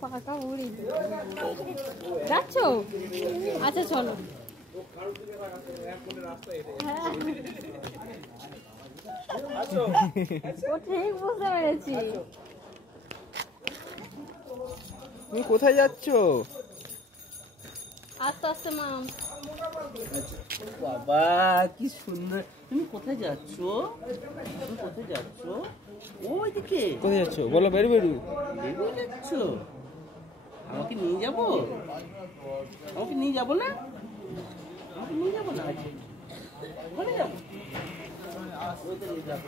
ফাঁকা উড়ি যাচ্ছ? আচ্ছা চলো। ও ঠিক বুঝতে পেরেছি। তুমি কোথায় যাচ্ছ? আস্তে আস্তে মাম। বাবা কি সুন্দর। তুমি কোথায় যাচ্ছ? তুমি কোথায় যাচ্ছ? ওইদিকে কোথায় যাচ্ছ বলো? বেরু বেরু বেরিয়ে যাচ্ছ? আমাকে নিয়ে যাবো? আমাকে নিয়ে যাবো না? আমাকে নিয়ে যাবো না? ওখানে যাবো? ওইতে নিয়ে যাবো।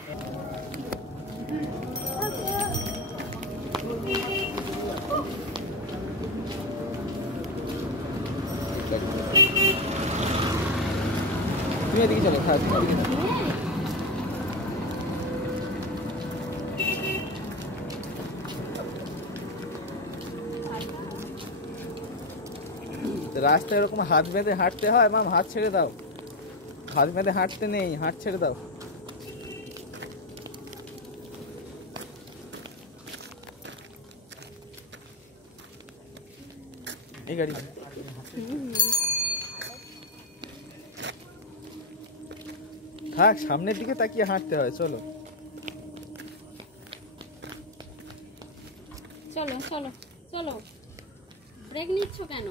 তুমি এদিকে চলো। হ্যাঁ তুমি এদিকে চলো। রাস্তায় এরকম হাত বেঁধে হাঁটতে হয় মাম? হাত ছেড়ে দাও। হাত বেঁধে হাঁটতে নেই, হাত ছেড়ে দাও। এই গাড়ি থাক, সামনের দিকে তাকিয়ে হাঁটতে হয়। চলো চলো চলো চলো। ব্রেক নিচ্ছ কেন?